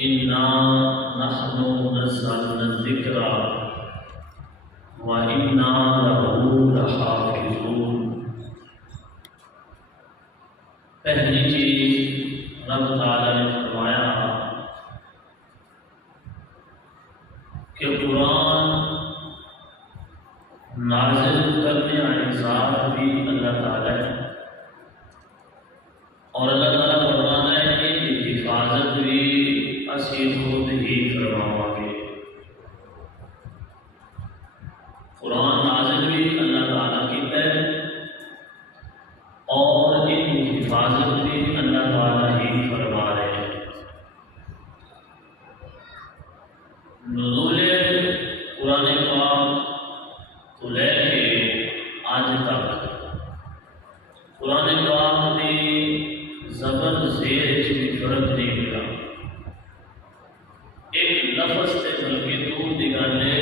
انا نحن نزلنا الذکر وانا له لحافظون۔ پہلی چیز رب تعالیٰ نے فرمایا کہ قرآن نازل کرنے والی ذات بھی اللہ تعالیٰ ہے، اور اللہ تعالیٰ فرماتا ہے کہ حفاظت بھی اسی خود ہی فرماؤں گے۔ قرآن نازل بھی اللہ تعالیٰ کی ہے اور ان کی حفاظت بھی اللہ تعالیٰ ہی فرما رہے ہیں۔ نزول قرآن پاک تو لے کے آج تک قرآن پاک میں زبر زیر بھی فرق نہیں ملا، ایک لفظ سے بلکہ دور دگانے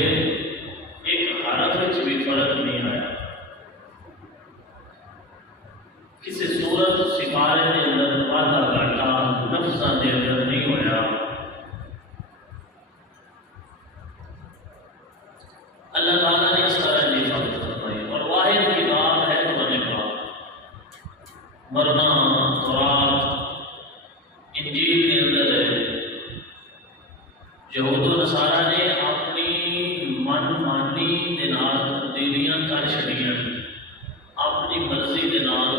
ایک حرف بھی فرق نہیں آیا، کسی صورت سپارے کے اندر وعدہ گھاٹا لفظاں دے اندر نہیں ہویا۔ اللہ تعالیٰ نے اس طرح کی حفاظت فرمائی، اور واحد کی بات ہے قرآن پاک، ورنہ تورات انجیل کے اندر یہود و نصارہ نے اپنی من مانی دے نال تبدیلیاں کر چھڑیاں، اپنی مرضی دے نال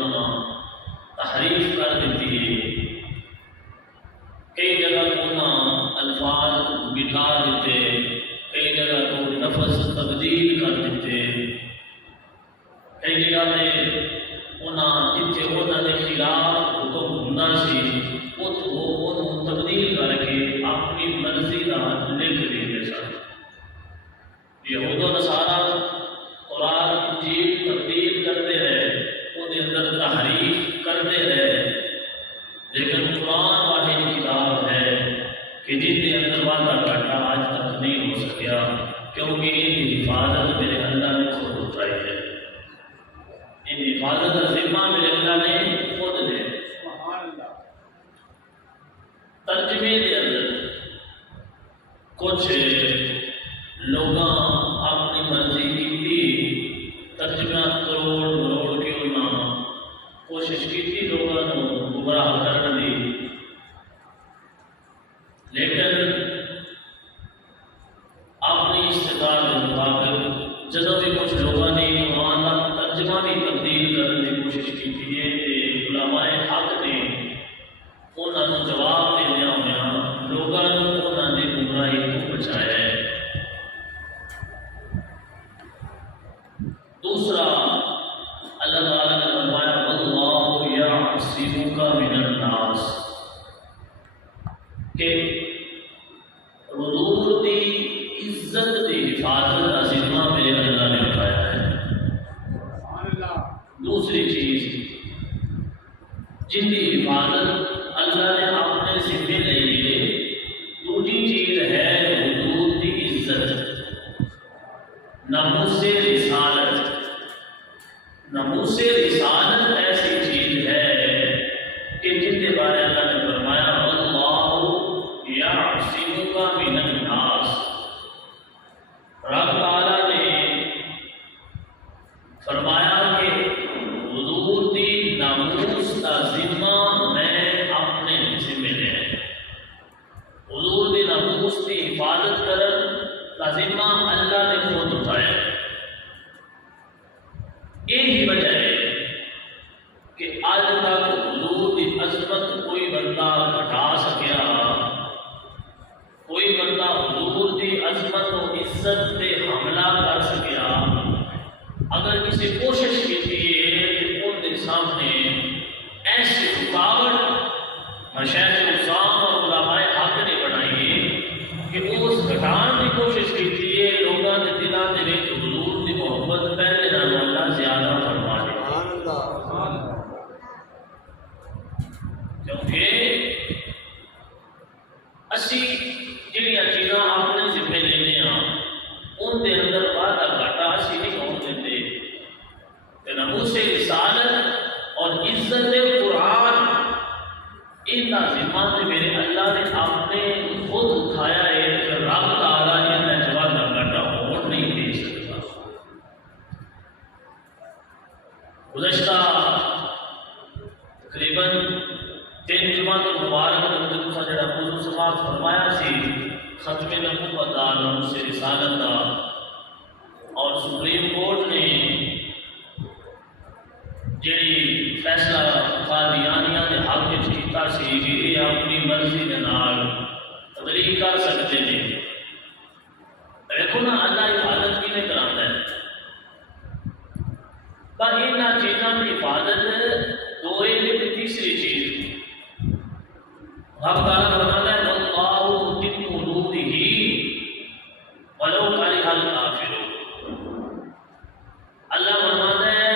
تحریف کر دیتی ہے، کئی جگہ انہاں الفاظ مٹا دیتے، کئی جگہ تو لفظ تبدیل کر دیتے، کئی جگہ میں انہاں جتھے انہاں دے خلاف حکم ہوندا سی وہ تبدیل کر کے اپنی مرضی کا لکھ دیتے سن۔ یہود و نصارہ قرآن انجیل تبدیل کرتے رہے، ان کے اندر تحریف کرتے رہے، لیکن قرآن واحد کتاب ہے کہ جن کے اندر وعدہ گھاٹا آج تک نہیں ہو سکیا، کیونکہ ان کی حفاظت میرے اللہ نے خود اٹھائی ہے، ان کی حفاظت کا ذمہ میرے اللہ نے خود لے۔ ترجمے کے اندر کچھ لوگاں اپنی مرضی کی ترجمہ توڑ کے انہاں کوشش کی لوگوں کو گمراہ کرنے دی، لیکن اپنی استطاعت کے مطابق جدوں بھی کچھ لوگوں نے قرآن کا ترجمہ بھی تبدیل کرنے کی کوشش کی ہے، علماء حق نے انہوں نے جواب دینے ہوئے لوگوں نے انہوں نے گمراہی کو بچایا ہے۔ دوسرا اللہ تعالیٰ نے فرمایا واللہ یعصمک من الناس، کہ حضور کی عزت کی حفاظت کا ذمہ میرے اللہ نے اٹھایا ہے۔ دوسری چیز جن کی حفاظت اللہ نے اپنے ذمے لے لیے، دوسری چیز ہے حضور کی عزت، ناموس رسالت۔ ناموس رسالت ایسی چیز ہے کہ جن کے بارے اللہ نے فرمایا اللہ یعصمک من الناس، رب تعالیٰ نے فرمایا کہ حضور کی ناموس کا ذمہ میں اپنے ذمے لے، حضور کی ناموس کی حفاظت کا ذمہ اللہ نے خود اٹھایا۔ یہی وجہ ہے کہ آج تک حضور کی عظمت کوئی بندہ گھٹا سکیا، کوئی بندہ حضور کی عظمت و عزت پہ حملہ کر سکیا، اگر کسی کوشش کی ہے کہ ان کے سامنے ایسی رکاوٹ مشائخ الاسلام اور علماء حق نے بنائی کہ اس گھٹان کی کوشش کی ہے، لوگوں کے دلوں کے وچ حضور کی محبت پہلے نالوں اللہ زیادہ فرما دے، کیونکہ اسی جڑیاں چیزاں اپنے ذمے لینے ان کے اندر وعدہ گھاٹا اسی نہیں ہونے دیتے، کہ ناموس رسالت اور عزت قرآن ان کا ذمہ میرے اللہ نے آپ نے خود پاک فرمایا سی ختم نبوت دا ناموس رسالت دا، اور سپریم کورٹ نے جڑی فیصلہ قادیانیاں دے حق وچ کیتا سی کہ یہ اپنی مرضی دے نال تبلیغ کر سکتے ہیں۔ دیکھو نا اللہ حفاظت کی نہیں کراتا ہے، پر ان چیزوں کی حفاظت دو ایک تیسری چیز رب تعالیٰ فرماتا ہے واللہ متم نورہ ولو کرہ الکافرون۔ اللہ فرماتا ہے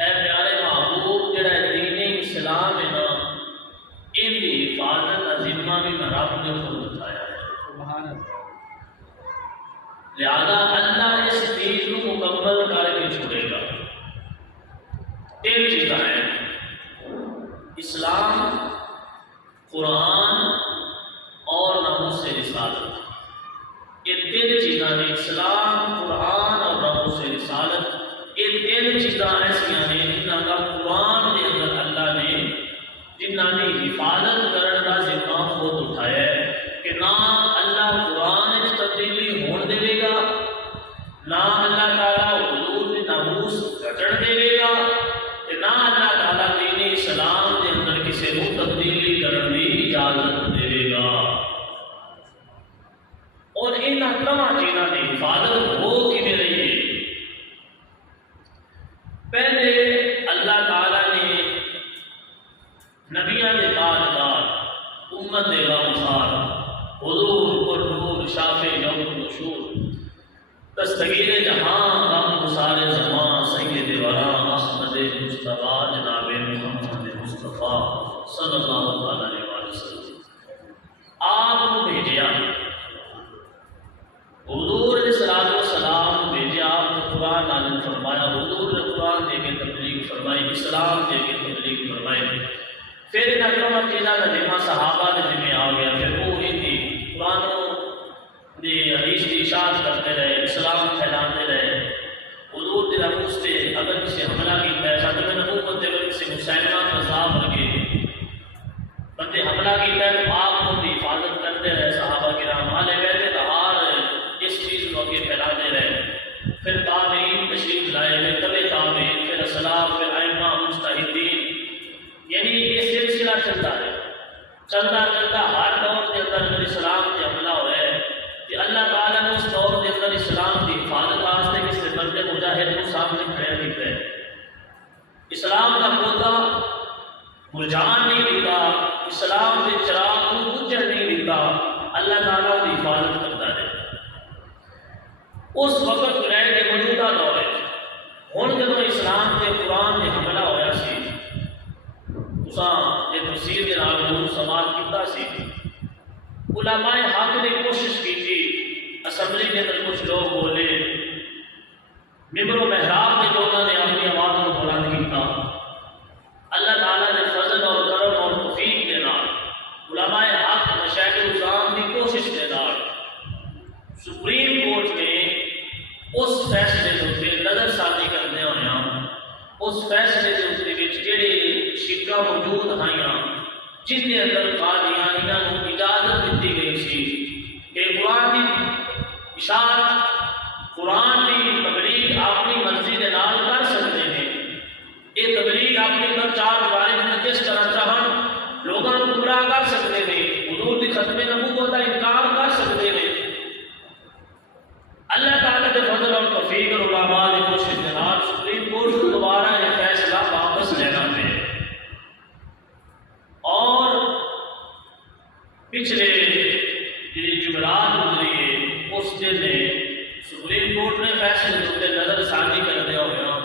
اے پیارے محبوب جڑا دین اسلام ہے نا، ان کی حفاظت کا ذمہ بھی میں رب نے خود اٹھایا ہے، سبحان اللہ۔ لہذا اللہ اس دین کو مکمل کر کے چھوڑے گا۔ تین چیزیں ہیں، اسلام، قرآن اور ناموس رسالت۔ یہ تین چیزیں ہیں، اسلام، قرآن اور ناموس رسالت۔ یہ تین چیزیں ایسی ہیں جنہاں کا قرآن کے اندر اللہ نے جنہاں کی حفاظت کرنے کا ذمہ خود اٹھایا ہے کہ نہ اللہ قرآن میں تبدیلی ہون دے گا، نہ اللہ تعالیٰ حضور کے ناموس گھٹن دے گا، نہ اللہ تعالیٰ دین اسلام کے اندر کسی کو تبدیلی کرنے کی اجازت دے گا۔ اور ان تمام چیزوں کی حفاظت ہو کیویں رہی ہے؟ پہلے اللہ تعالیٰ نے نبیاں کے تاجدار، امت کے غمخوار، حضور پر نور شافع یوم نشور، دستگیر جہاں غم گسار زمان سید وراں احمد مصطفیٰ جناب محمد مصطفیٰ صلی اللہ علیہ وسلم آپ کو بھیجیا، حضور علیہ السلام بھیجا، آپ نے قرآن نازل فرمایا، حضور نے قرآن دے کے تبلیغ فرمائی، اسلام دے کے تبلیغ فرمائی۔ پھر ان اکرم چیزاں کا ذمہ صحابہ کے ذمہ آ گیا، پھر وہ ہی تھی قرآن نے حدیث کی اشاعت کرتے رہے، اسلام پھیلاتے رہے۔ حضور کے ناموس سے اگر کسی حملہ کیتا ہے، خاتم نبوت دے وقت کسی مسلمہ عذاب لگے بندے حملہ کیتا ہے تو آپ ان کی حفاظت کرتے رہے، صحابہ کرام آلے بیت اطہار اس چیز کو آگے پھیلاتے رہے۔ پھر تابعین تشریف لائے، پھر تبع تابعین، پھر اسلاف، پھر ائمہ مجتہدین، یعنی یہ سلسلہ چلتا ہے، چلتا چلتا ہر دور کے اندر جب اسلام کے حملہ ہوا ہے کہ اللہ تعالیٰ نے اس دور کے اندر اسلام کی حفاظت واسطے کسی بندے مجاہد کو سامنے کھڑا کیتا ہے۔ اسلام کا پودا مرجان نہیں دیتا، اسلام کے چراغ کو بجھن نہیں دیتا، اللہ تعالیٰ کی حفاظت کرتا ہے۔ اس وقت لے کے موجودہ دور ہے، ہن جب اسلام کے قرآن کے حملہ ہوا سی، تساں یہ تفسیر کے نال نور سماعت کیتا سی، علماء حق نے کوشش کی تھی، اسمبلی کے اندر کچھ لوگ بولے، ممبر و محراب کے لوگوں نے اپنی آواز کو بلند کیتا۔ اللہ تعالیٰ نے فضل اور کرم اور توفیق کے نال علماء حق مشائخ الاسلام کی کوشش کے نال سپریم کورٹ نے اس فیصلے کے اوپر نظر ثانی کرنے ہویا، اس فیصلے کے اوپر جڑے شکاں موجود ہیں جن کے اندر قادیانیاں کو اجازت دیتی گئی سی کہ قرآن کی اشاعت، قرآن کی تبلیغ اپنی مرضی کے نال کر سکتے ہیں۔ یہ تبلیغ اپنے اندر چار دیواری میں جس طرح چاہن لوگوں کو گمراہ کر سکتے ہیں، حضور کی ختم نبوت کا انکار کر سکتے ہیں۔ اللہ تعالیٰ کے فضل اور توفیق اور علماء کی کوشش کے نال سپریم کورٹ کو دوبارہ یہ فیصلہ واپس لینا ہے، اور پچھلے جمعرات گزری ہے اس دن سپریم کورٹ نے فیصلے کے اوپر نظر ثانی کرنے ہویا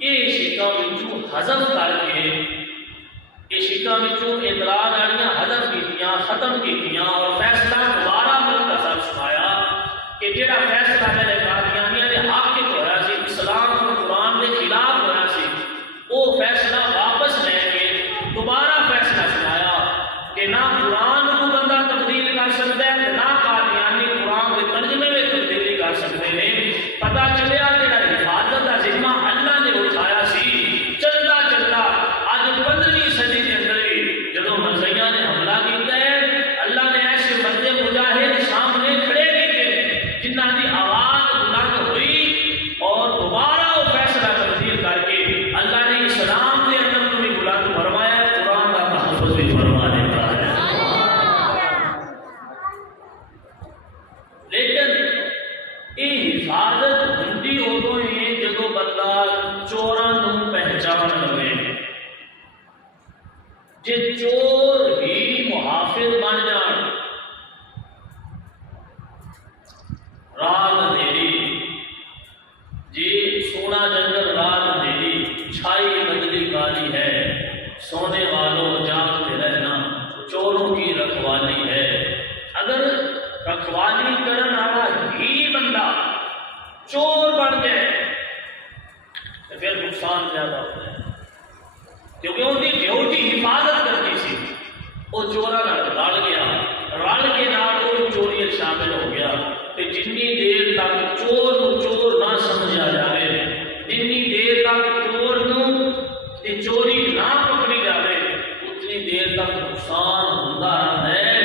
یہ شکاں وچوں حذف کر کے، یہ شکاں وچوں اعتراض والیاں حذف کیتیاں، ختم کیتیاں، اور فیصلہ دوبارہ مختصر سنایا کہ جڑا فیصلہ میرے قادیانیاں دے حق وچ ہویا سی، اسلام اور قرآن کے خلاف ہویا سی، وہ فیصلہ واپس لے کے دوبارہ فیصلہ سنایا کہ نہ قرآن کو بندہ تبدیل کر سکتا ہے، نہ قادیانی قرآن کے ترجمے میں تبدیلی کر سکتے ہیں۔ پتہ چلیا کہ حفاظت کا ذمہ اللہ نے اٹھایا سی، چلتا چلتا اج 15ویں صدی کے اندر بھی جدوں مرزیاں نے حملہ کیتا ہے، اللہ نے چوراں نوں پہچان لوے. جے چور ہی محافظ بن جان، رات اندھیری جی سونا جنگل رات اندھیری چھائی بدلی کالی ہے، سونے والوں جاگتے رہنا چوروں کی رکھوالی ہے. اگر رکھوالی کرن والا ہی بندہ چور بن جائے تو پھر نقصان زیادہ ہوتا ہے، کیونکہ ان کی ڈیوٹی حفاظت کرنی سی. وہ چوراں نال رل گیا، رل کے نال وہ چوری شامل ہو گیا. جنی دیر تک چور کو چور نہ سمجھا جائے، جنی دیر تک چور کو چوری نہ پکڑی جائے، اتنی دیر تک نقصان ہوتا رہتا ہے.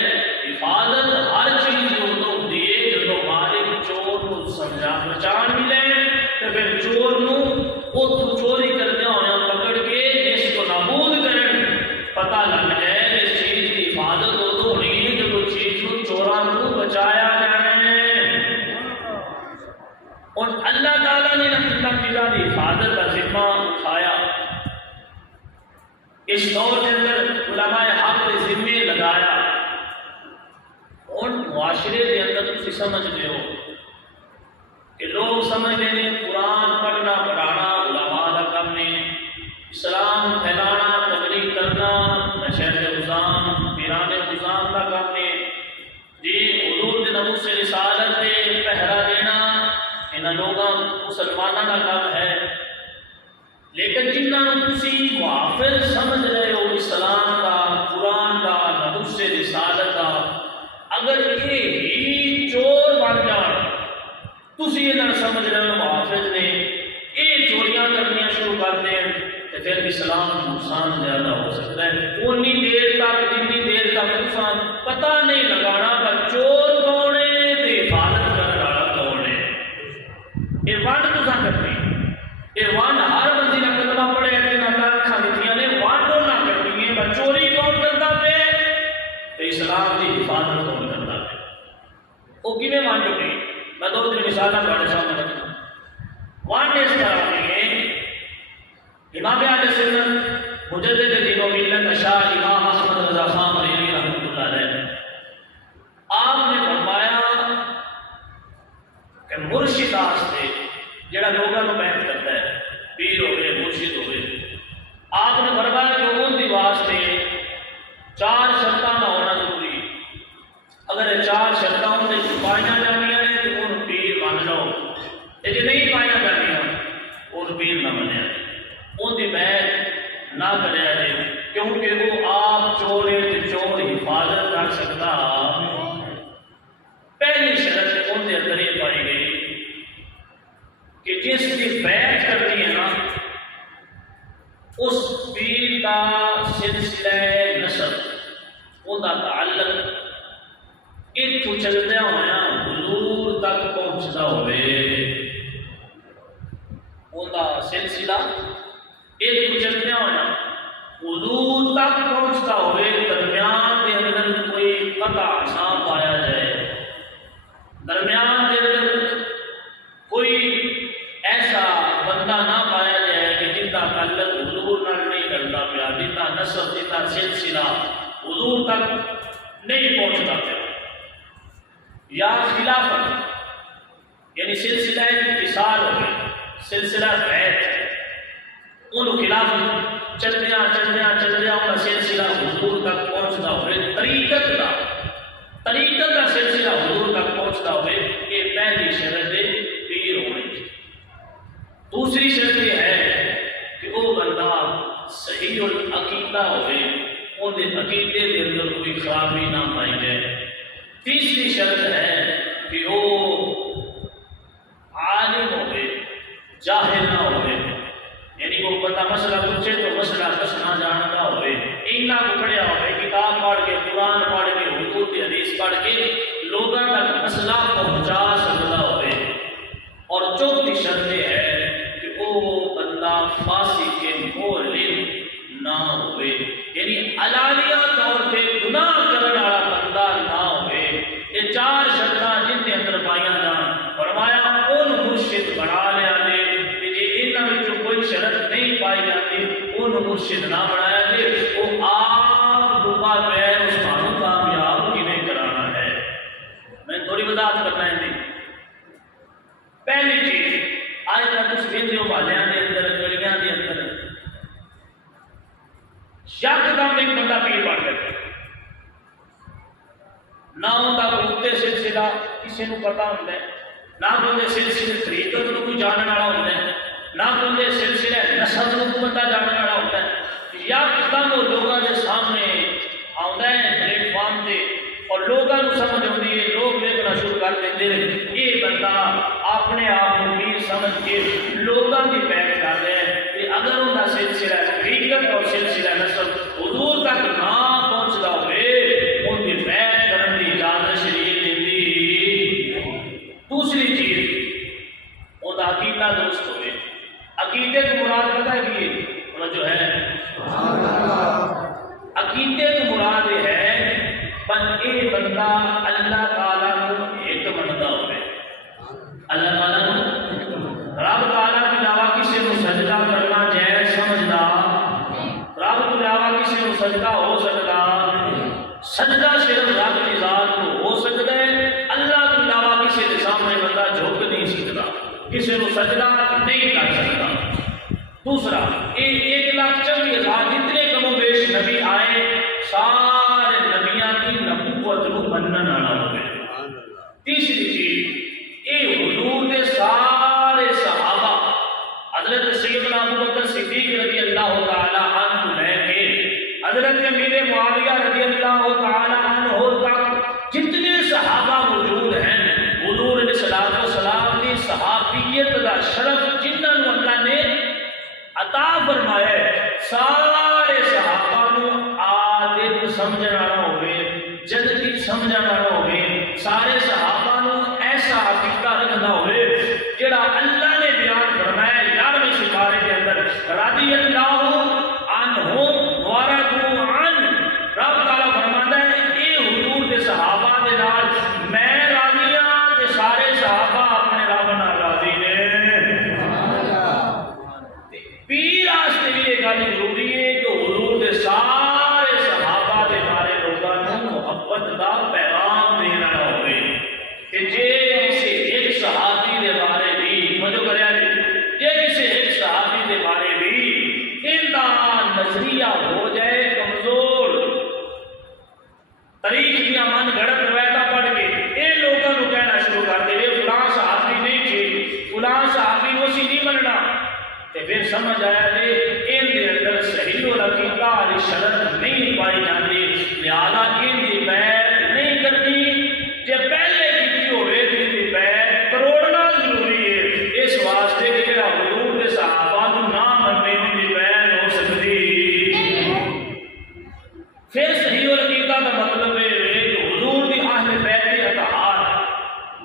حفاظت ہر چیز کی ادو ہوتی ہے جب مالک چور کو سمجھا پہچان ملے تو پھر چور کو چوری کردیا ہوا پکڑ کے اس کو نابود کرن. پتہ لگ جائے اس چیز کی حفاظت ادو ہونی ہے جب اس چیز کو چوراں کو بچایا جائے. اور اللہ تعالیٰ نے نہ چیزوں کی حفاظت کا ذمہ اٹھایا. اس دور کے اندر علماء حق نے ذمے لگایا. اور معاشرے کے اندر تسی سمجھتے ہو کہ لوگ سمجھتے ہیں قرآن پڑھنا پڑھانا علماء کا کام ہے، اسلام پھیلانا تبلیغ کرنا مشائخ نظام پیران نظام کا کام ہے، جی حضور کے ناموس سے رسالت پہ پہرا دینا ان لوگوں مسلمانوں کا کام ہے. لیکن جنہوں تسی محافظ سمجھ رہے ہو اسلام کا، قرآن کا، ناموس سے رسالت کا، اگر یہ ہی چور بن جان، تسی یہ سمجھ رہے ہو محافظ نے یہ چوریاں کرنی شروع کر دیں تو پھر اسلام نقصان زیادہ ہو سکتا ہے. انی دیر تک جتنی دیر تک نقصان پتہ نہیں لگانا کہ چور کون ہے تے حفاظت کرنے والا کون ہے. یہ ونڈ تساں کرنی، یہ ونڈ ہر بندے کا کرنا پڑے گا. نہ رکھا دیتی نے ونڈ نہ کرنی ہے کہ چوری کون کرتا پہ تو اسلام کی حفاظت کون کرتا پہ. وہ کیویں ونڈ ہوئی؟ میں دو تین مثالیں تمہارے سامنے رکھنا. ونڈ اس طرح ہوئی ہے. امام اہل سنت مجدد دین و ملت اشاع امام احمد رضا خان بریلوی رحمۃ اللہ علیہ، آپ نے فرمایا کہ مرشد واسطے جڑا لوگوں کو بیعت کرتا ہے، پیر ہوئے مرشد ہوئے، آپ نے فرمایا کہ ان دی واسطے 4 شرطاں کا ہونا ضروری. اگر یہ 4 شرطاں ان سے پائیاں جانیاں ہیں تو ان پیر مان لو، جی نہیں پائیاں جانیاں ان پیر نہ بنیا، ان کی بیعت نہ کریا جائے، کیونکہ وہ آپ چور ہے چور حفاظت کر سکتا. پہلی شرط ان کے اندر یہ پائی گئی کہ جس کی بیعت کرنی ہے نا اس پیر کا سلسلہ نسب ان کا تعلق اتوں چلدیا ہوا حضور تک پہنچتا ہوئے. ان کا سلسلہ اتوں چلدیا ہوا حضور تک پہنچتا ہوئے، درمیان کے اندر کوئی قطع نہ پایا جائے، درمیان کے اندر کوئی ایسا بندہ نہ پایا جائے کہ جن کا تعلق حضور نال نہیں کرتا پیا، جن کا نسب جن کا سلسلہ حضور تک نہیں پہنچتا پیا. یا خلافت یعنی سلسلہ اتصال ہوئے، سلسلہ بیعت ان خلافت چلدیا چلدیا چلدیا ان کا سلسلہ حضور تک پہنچتا ہوئے، طریقت کا سلسلہ حضور تک پہنچتا ہوئے. یہ پہلی شرط پیر ہونی. دوسری شرط یہ ہے کہ وہ بندہ صحیح العقیدہ ہوئے، ان کے عقیدے کے اندر کوئی خرابی نہ پائی جائے. تیسری شرط ہے کہ وہ عالم ہوئے، جاہل نہ ہوئے، یعنی وہ بندہ مسئلہ پوچھے تو مسئلہ کسنا جانتا ہوئے، اینا کو پڑھیا ہوئے، کتاب پڑھ کے قرآن پڑھ کے حضور کی حدیث پڑھ کے لوگوں تک مسئلہ پہنچا سکتا ہوئے. اور چوتھی شرط یہ ہے کہ وہ بندہ فاسق کے معلن نہ ہوئے، یعنی علانیہ طور پہ گناہ کرنے والا بندہ نہ ہوئے. مرشد نہ بنایا جی وہ آپ ڈبا پہ اس کو کامیاب کیویں کرانا ہے. میں تھوڑی وضاحت کرنا ہے. پہلی چیز آج تک اس ویڈیو والیاں دے اندر گلیاں دے اندر یکدم ایک بندہ پیر بن گیا نہ ہوتا کوئی سلسلہ کسی کو پتا ہوتا ہے نہ کوئی سلسلے طریقت کو کوئی جاننے والا ہوتا ہے نہ کوئی سلسلے نسب کو بندہ جاننے والا ہوتا ہے. یکدم وہ لوگوں کے سامنے آتا ہے پلیٹ فارم سے اور لوگوں کو سمجھ آتی ہے. لوگ دیکھنا شروع کر دیتے ہیں یہ بندہ اپنے آپ کو پیر سمجھ کے لوگوں کی بیعت کر رہے ہیں کہ اگر ان کا سلسلہ حقیقت اور سلسلہ نسب حضور تک نہ پہنچتا ہوئے ان کی بیعت کرنے کی اجازت شریعت دیتی. دوسری چیز ان کا عقیدہ درست ہوئے. عقیدے کو مراد پتہ ہے کہ جو ہے عقیدے کو مراد یہ ہے اے بندہ اللہ تعالیٰ کو ایک منتا ہوئے. اللہ تعالیٰ رب تعالیٰ کے علاوہ کسی کو سجدہ کرنا جائز سمجھدا. رب کے علاوہ کسی کو سجدہ ہو سکتا. سجدہ صرف رب کی ذات کو ہو سکتا ہے. اللہ کے علاوہ کسی کے سامنے بندہ جھک نہیں سکتا کسی کو سجدہ نہیں کر سکتا. دوسرا 1,40,000 جتنے کم و بیش نبی آئے سارے نبیاں کی نبوت کو منن والا ہوئے. تیسری چیز یہ حضور کے سارے صحابہ حضرت سیدنا ابوبکر صدیق رضی اللہ تعالی عنہ لے کے حضرت امیر معاویہ رضی اللہ تعالی عنہ تک جتنے صحابہ موجود ہیں حضور علیہ السلام کی صحابیت کا شرف جنہوں اللہ نے عطا فرمایا ہے سارے صحابہ کو عادل سمجھنے والا ہوئے جنتی سمجھنے والا ہوئے. سارے صحابہ کو ایسا عقیدہ رکھنا ہوئے جڑا اللہ نے بیان فرمایا 11ویں سپارے کے اندر رضی اللہ عنہ ورضوا عنہ. رب تعالیٰ فرماتا ہے اے حضور کے صحابہ کے نال میں راضی ہاں کہ سارے صحابہ اپنے رب نال راضی نے. پیر واسطے بھی یہ گل ضروری ہے کہ حضور کے سارے صحابہ کے بارے لوگوں کو محبت کا پیغام دینا ہوئے کہ جے کسی ایک صحابی کے بارے بھی مجھے کریا جے کسی ایک صحابی کے بارے بھی ان کا نظریہ ہو جائے کمزور تاریخ دیا من گھڑت روایتاں پڑھ کے یہ لوگوں کو کہنا شروع کر دے فلاں صحابی نہیں تھی فلاں صحابی وہ سی نہیں بننا پھر سمجھ آیا کہ ان کے اندر صحیح اور عقیدہ والی شرط نہیں پائی جاتی لہٰذا ان کی بیعت نہیں کرنی. جب پہلے کی ہوئے ان کی بیعت کروڑنا ضروری ہے اس واسطے کہ جڑا حضور کے صحابہ کو نہ مننے ان کی بیعت ہو سکتی. پھر صحیح اور عقیدہ کا مطلب ہے کہ حضور کی اہل بیت اطہار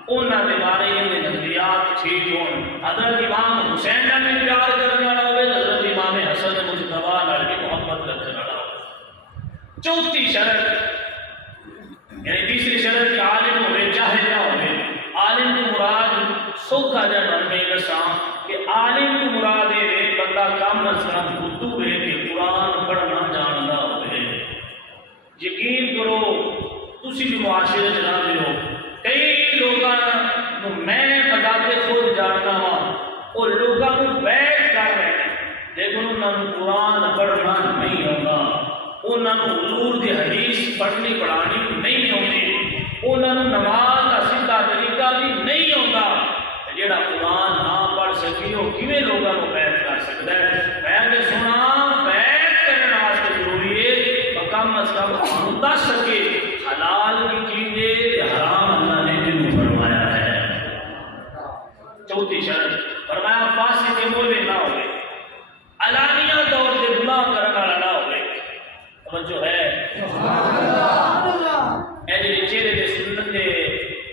انہاں دے بارے ان نظریات ٹھیک ہون. حضرت امام حسین نے بھی پیار کرنے والا ہوئے حضرت امام حسن مجتبی نال بھی محبت رکھنے والا ہوئے. چوتھی شرط یعنی تیسری شرط کہ عالم ہوئے چاہے نہ ہوئے. عالم کی مراد سوکھا جا میں دساں کہ عالم کی مراد ہے بندہ کم از کم اردو ہے کہ قرآن پڑھنا جاننا ہوئے. یقین کرو تسی بھی معاشرے چلاتے ہو کئی لوگاں میں بذات خود جانتا ہوں اور لوگوں کو بیعت کر رہے ہیں لیکن انہوں نے قرآن پڑھنا نہیں ہوگا. انہوں نے حضور کی حدیث پڑھنی پڑھانی نہیں ہوتی. انہوں نے نماز کا سیدھا طریقہ بھی نہیں ہوگا. جڑا قرآن نہ پڑھ سکی وہ کیویں لوگوں کو بیعت کر سکتا ہے. میں نے سنا بیعت کرنے واسطے ضروری ہے کم از کم دس سکے حلال کی چیزیں حرام اللہ نے جنوں فرمایا ہے. چوتھی شرط فرمایا فاسق کے بولے نہ ہوئے علانیہ طور سے گناہ کرنے والا نہ ہوئے. توجہ ہے اے جی چہرے کے سنت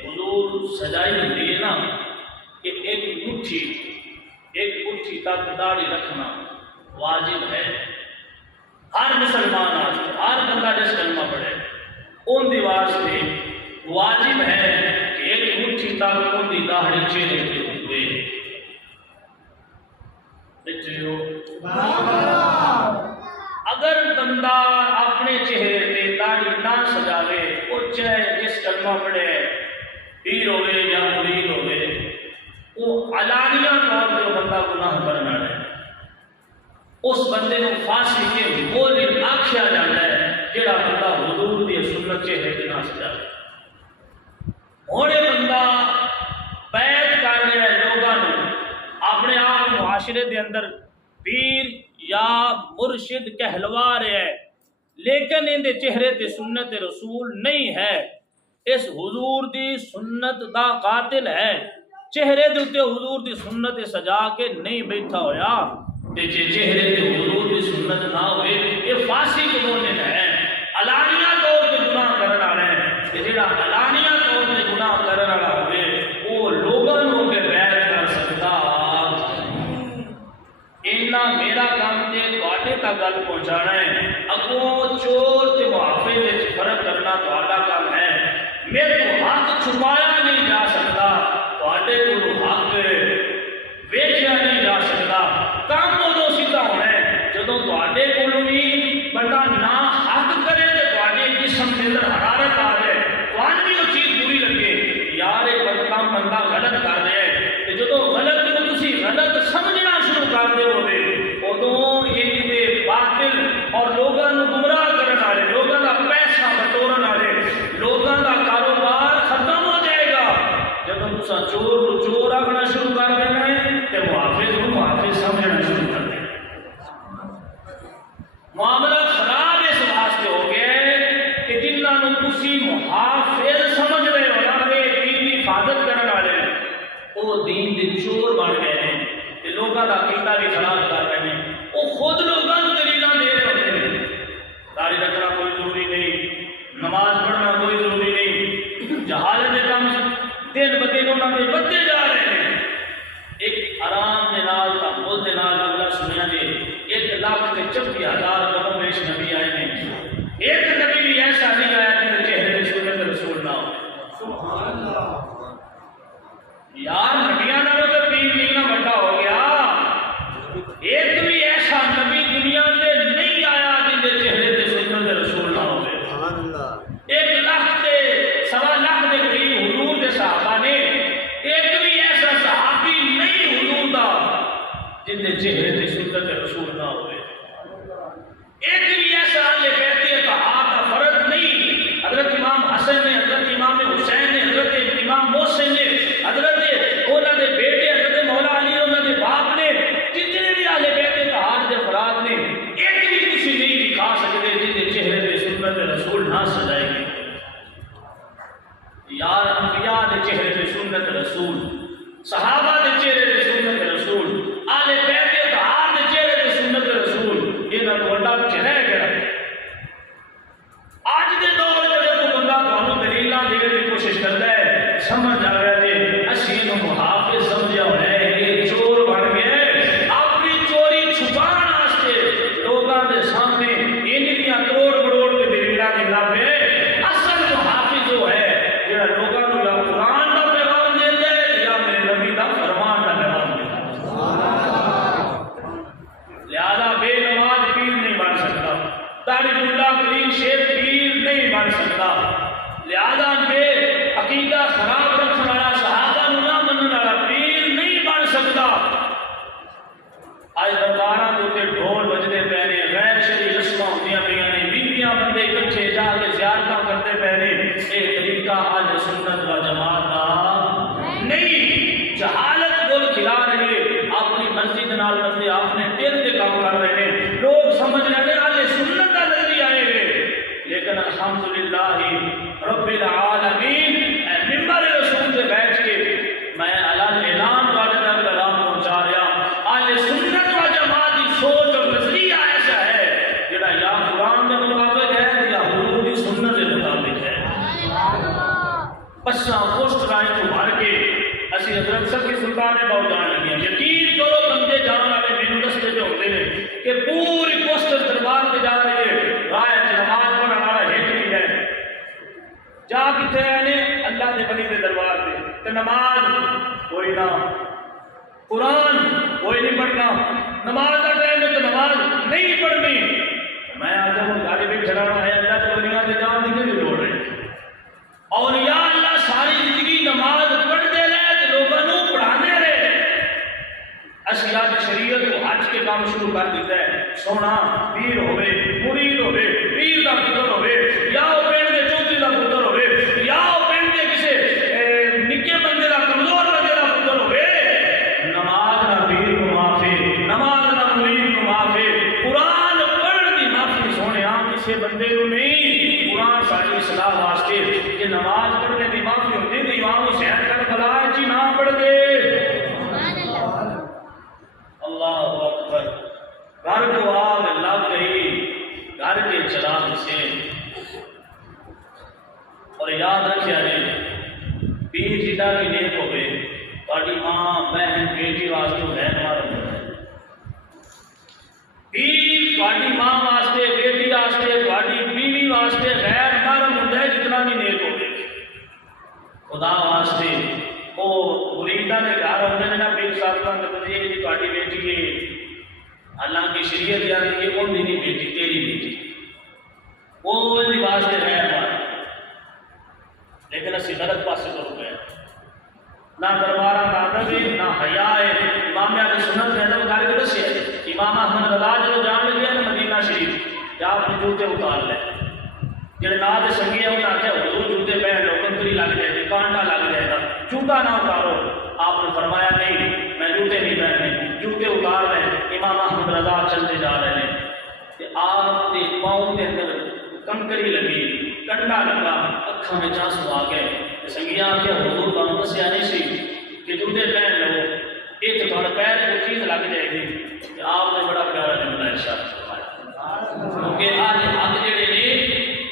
حضور سجائی ہوتی ہے نا کہ ایک مٹھی تک داڑھی رکھنا واجب ہے. ہر مسلمان ہر بندہ جس کلمہ پڑھے ان دی واسطے واجب ہے کہ ایک مٹھی تک ان دی داڑھی چہرے پہ ہوئے. اگر بندہ اپنے چہرے تے داڑھی نہ سجاوے، وہ چاہے جس کلمہ پڑھے، پیر ہوئے یا مرید ہوئے، وہ علانیہ طور پہ بندہ گناہ کرنا ہے، اس بندے کو فاسق کے مولد آکھیا جاتا ہے جڑا بندہ حضور دی سنت چہرے تے نہ سجاوے۔ ہونے بندہ بیعت کر رہا ہے لوگاں نوں، اپنے آپ معاشرے دے اندر پیر یا مرشد کہلوا رہا ہے، لیکن ان دے چہرے تے سنت رسول نہیں ہے، اس حضور دی سنت دا قاتل ہے، چہرے دے اتے حضور دی سنت سجا کے نہیں بیٹھا ہویا، تے جے چہرے تے حضور دی سنت نہ ہوئے یہ فاسق مومن ہے، علانیہ طور تے گناہ کرنا ہے، تے جڑا علانیہ طور تے گناہ کرنا ہوئے وہ لوگاں نوں کے بیعت کر سکتا۔ اینا میرا کام تے تواڈے تک گل پہنچانا ہے، اگوں چور تے محافظ وچ فرق کرنا تواڈا کام ہے، میرے کو حق چھپایا نہیں جا سکتا، تواڈے کولوں حق ویچیا نہیں جا سکتا، کام ادو سیدھا ہونا ہے جدوں تواڈے کولوں بھی بندہ نہ حق کرے تے تواڈے جسم دے اندر حرارت آ جائے، تواڈی بھی وہ چیز بری لگے، یار یہ کام بندہ غلط کر رہا ہے، تے جدوں غلط نوں تسی غلط سمجھنا شروع کر دے ہوے ادوں یہ دے باطل اور لوگاں نوں گمراہ کرن والے، لوگاں دا پیسہ بٹورن والے، لوگاں دا کاروبار ختم ہو جائے گا۔ جدوں تساں چور نوں چور آکھنا شروع کر دینا ہے تے محافظ نوں محافظ سمجھنا شروع کر دینا۔ معاملہ خراب اس واسطے ہو گیا ہے کہ جنہاں نوں تسی محافظ سمجھ رہے ہو نا، یہ دین کی حفاظت کرنے والے وہ دین دے چور بن گئے ہیں، کہ لوگاں دا عقیدہ بھی خراب کر رہے ہیں، وہ خود لوگاں نوں دلیلاں دے رہے ہوتے ہیں، داڑھی رکھنا کوئی ضروری نہیں، نماز پڑھنا کوئی ضروری نہیں، جہالت کے کام دن بدن انہوں نے بدتے جا رہے ہیں۔ ایک آرام دے نال تحمل دے نال اللہ سنیا جی 1,34,000 کم بیش نبی آئے ہیں، ایک نبی بھی ایسا نہیں آیا جن کے چہرے پہ سنت رسول نہ ہو۔ سبحان اللہ، یار نبیاں نالوں تو پیر نہیں نہ بڑا ہو گیا، ایک بھی ایسا نبی دنیا میں نہیں آیا جن کے چہرے پہ سنت رسول نہ ہو۔ 1,00,000 دے 1,25,000 دے قریب حضور دے صحابہ نے، ایک بھی ایسا صحابی نہیں حضور دا جن کے چہرے پہ سنت رسول نہ ہوئے، ایک بھی ایسا اہل بیت اتحاد کا فرد نہیں، حضرت امام حسن نے، حضرت امام حسین نے، حضرت امام محسن نے، حضرت انہوں نے بیٹے حضرت مولا علی انہوں نے باپ نے، جتنے بھی اہل بیت اتحاد کے افراد نے، ایک بھی کسی نہیں دکھا سکتے جن کے چہرے پہ سنت رسول نہ سجائے گی۔ یار انبیاء دے چہرے پہ سنت رسول، صحابہ دے چہرے پہ سنت رسول، اہل بیت اتحاد دے چہرے پہ سنت رسول، یہ نہ بڑا چہرہ گیا۔ آج دے دور میں جب بندہ تانوں دلیلاں دینے کی کوشش کرتا ہے، سمجھ جا رہا ہے کہ اسی نوں محافظ سمجھیا ہونا ہے، یہ چور بن گیا ہے، اپنی چوری چھپان واسطے لوگاں دے سامنے انہیاں توڑ مروڑ کے دلیلاں دینا پہ۔ اصل محافظ وہ ہے جڑا لوگاں نوں یا قرآن دا پیغام دیندا ہے یا میرے نبی دا فرمان دا پیغام دیندا ہے۔ لہذا بے نماز پیر نہیں بن سکتا، داڑھی ملا کریم شیخ پیر نہیں بن سکتا، لہذا بے عقیدہ خراب رکھنے والا صحابہ نوں نہ مننے والا پیر نہیں بن سکتا۔ آج درباراں دے اوتے ڈھول بجدے پے نے، غیر شرعی رسماں ہوندیاں پیاں نے، بیویاں بندے اکٹھے جا کے زیارتاں کرتے پے نے، یہ طریقہ اہل سنت و جماعت کا نہیں۔ جہالت گل کھلا رہی ہے، اپنی مرضی دے نال بندے اپنے دل کے کام کر رہے ہیں، لوگ سمجھ رہے ہیں اہل سنت کا نظریہ آئے ہوئے، لیکن الحمدللہ رب العالمین ممبر رسول سے بیٹھ کے میں اعلان والے تک پیغام پہنچا رہا، اہل سنت و جماعت کی سوچ اور نظریہ ایسا ہے جڑا یا قرآن کے مطابق ہے یا حضور کی سنت کے مطابق ہے۔ پچھا پوسٹ رائے کو بھر کے اسی حضرت سکی سلطان بہت جان لگی، یقین کرو بندے جان والے میرے رستے پہ ہوتے ہیں کہ پوری پوسٹر دربار پہ جا رہی ہے، رائے نماز پڑھنے والا ایک نہیں ہے، جا کتنے رہنے اللہ دے ولی دے دربار پہ، تے نماز کوئی نہ، قرآن کوئی نہیں پڑھنا، نماز کا ٹائم ہے تو نماز نہیں پڑھنی، بیٹھا رہا ہے اللہ کے ولیاں دے جان دی کوئی لوڑ ہے اور یا اللہ ساری زندگی نماز پڑھتے رہے تے لوگوں نوں پڑھاندے رہے اشیاء شریعت کو حج کے کام شروع کر دیتا ہے سونا پیر ہوئے مرید ہوئے پیر دا پتر ہوئے یا وہ پنڈ دے چوتھی دا پتر ہوئے یا وہ پنڈ دے کسے نکے بندے دا کمزور بندے دا پتر ہوئے نماز نہ پیر کو معافی نماز نہ مرید کو معافی قرآن پڑھن دی معافی سونے کسے بندے کو نہیں قرآن ساری اصلاح واسطے کہ نماز پڑھنے دی معافی ہوتی ہے امام حسین کربلا جی نہ پڑھ دے اللہ اکبر گھر جو آگ لگ گئی گھر کے چراغ سے اور یاد رکھیا جی پیر جیتا بھی نیک ہوئے تاری ماں بہن بیٹی واسطے غیر مارم ہے پیر تاری ماں واسطے بیٹی واسطے تاری بیوی واسطے غیر مارم ہوتا ہے جتنا بھی نیک ہوئے خدا واسطے وہ مریدہ نے گھر ہوتے ہیں نا پیر صاحب کا یہ جی تاری بیٹی ہے اللہ کی شریعت یاد ہے یہ کون دی نہیں بیٹی تیری بیٹی وہ واسطے غیر مارم لیکن اسی غلط پاسے تو رک گئے نہ دربارہ کا ادب ہے نہ حیا ہے امام علی سنت ہے تو گل دسی ہے امام احمد رضا جو جان لگے نا مدینہ شریف جا اپنے جوتے اتار لے جڑے نال سنگی ہیں انہاں آکھیا حضور جوتے پہن لو کنکری لگ جائے گی کانٹا لگ جائے گا جوتا نہ اتارو آپ نے فرمایا نہیں میں جوتے نہیں پہننے جوتے اتار لیں امام احمد رضا چلتے جا رہے ہیں کہ آپ کے پاؤں کے اندر کنکری لگی کنڈا لگا اکھاں میں آنسو آ گئے سنگیاں آ کے حضور کو دسیا نہیں سی کہ جوتے پہن لو یہ تو تھوڑا پیر کو چیز لگ جائے گی کہ آپ نے بڑا پیارا جملہ ارشاد فرمایا کیونکہ آج حق جڑے نے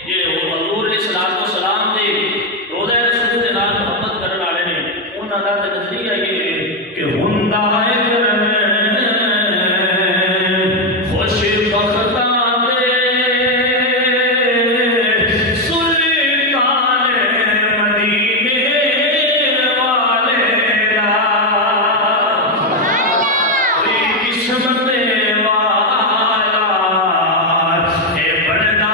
جڑے حضور علیہ الصلوۃ والسلام دے روضہ رسول دے نال محبت کرنے والے نے انہاں دا نظریہ یہ ہے کہ ہندا ہے بڑھنا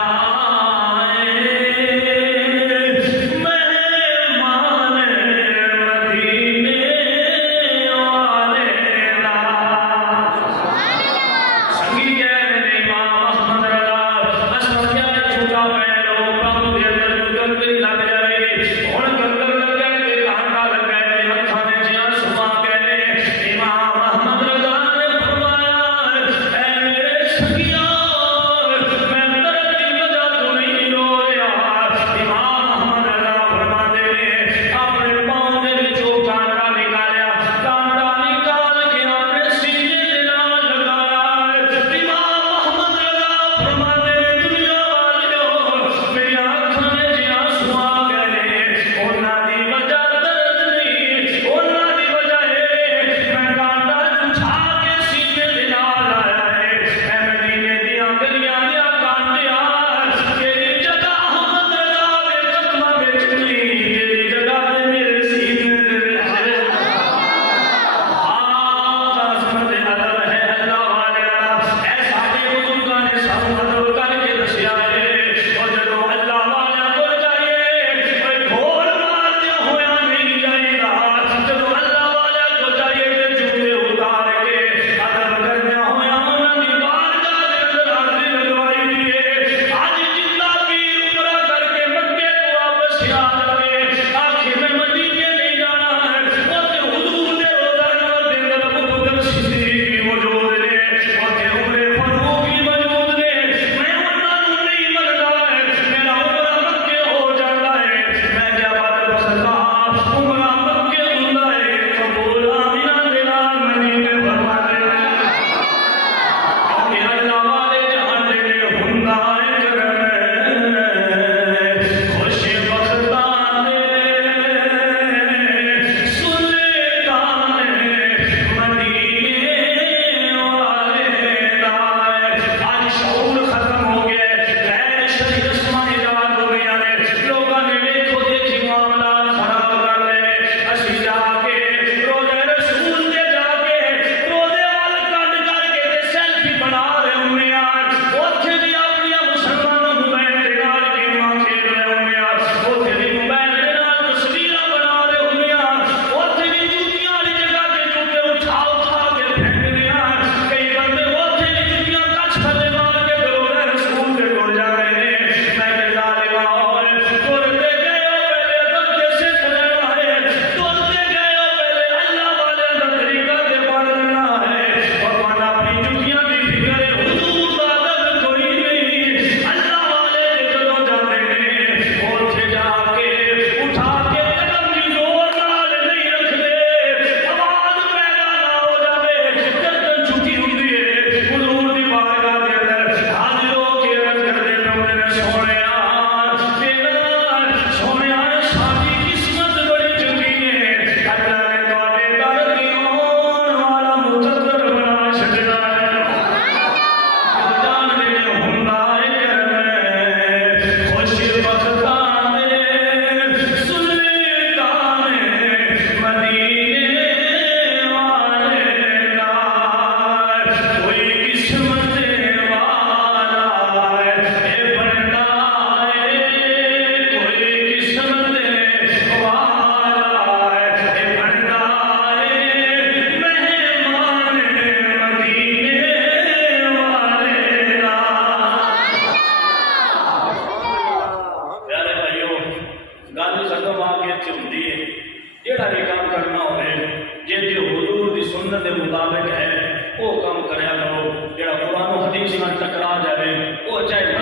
اس نال ٹکرا جائے، وہ چاہے